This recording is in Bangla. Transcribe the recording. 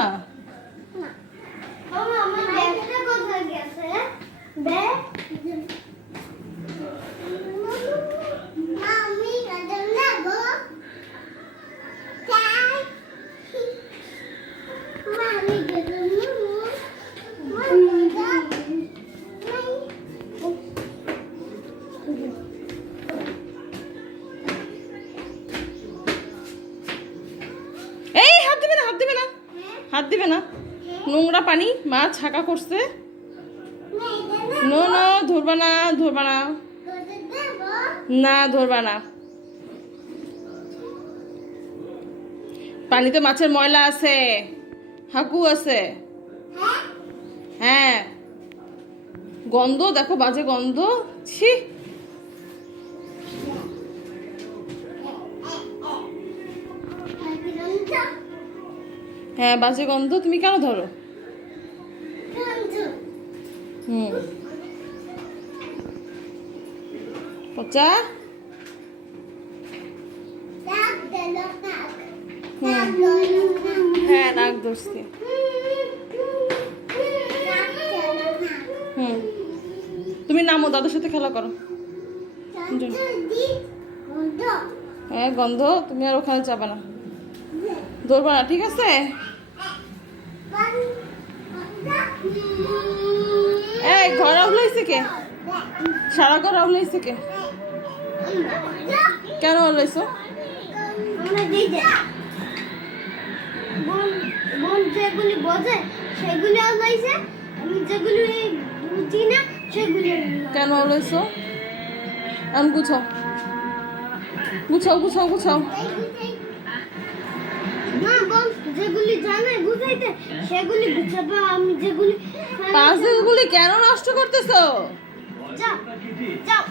না হাত দিবে না? নোংরা পানি, মা ছাকা করছে। নো নো, ধরবা না ধরবা না। না, ধরবা না। পানিতে মাছের ময়লা আছে, হাকু আছে। হ্যাঁ। গন্ধ, দেখো বাজে গন্ধ। ছি! হ্যাঁ বাজে গন্ধ। তুমি কেন ধরো? হুম। পচা? হ্যাঁ নাক ধরছে। হুম। তুমি নামো দাদার সাথে খেলা করো। হ্যাঁ গন্ধ। তুমি আর ওখানে যাবে না। ধরবা না ঠিক আছে? এই ঘর আউলাইছে কে? সারা ঘর আউলাইছে কে? কেন আউলাইছো বোন যেগুলি বোঝে সেগুলি আলাইছে আমি যেগুলি বুঝি না সেগুলি কেন আউলাইছো আম গুছাও। গুছাও গুছাও গুছাও। না বোন যেগুলি জানে বুঝাইতে সেগুলি বুঝাবো। আমি যেগুলি পাজলগুলি কেন নষ্ট করতেছো? যাও যাও।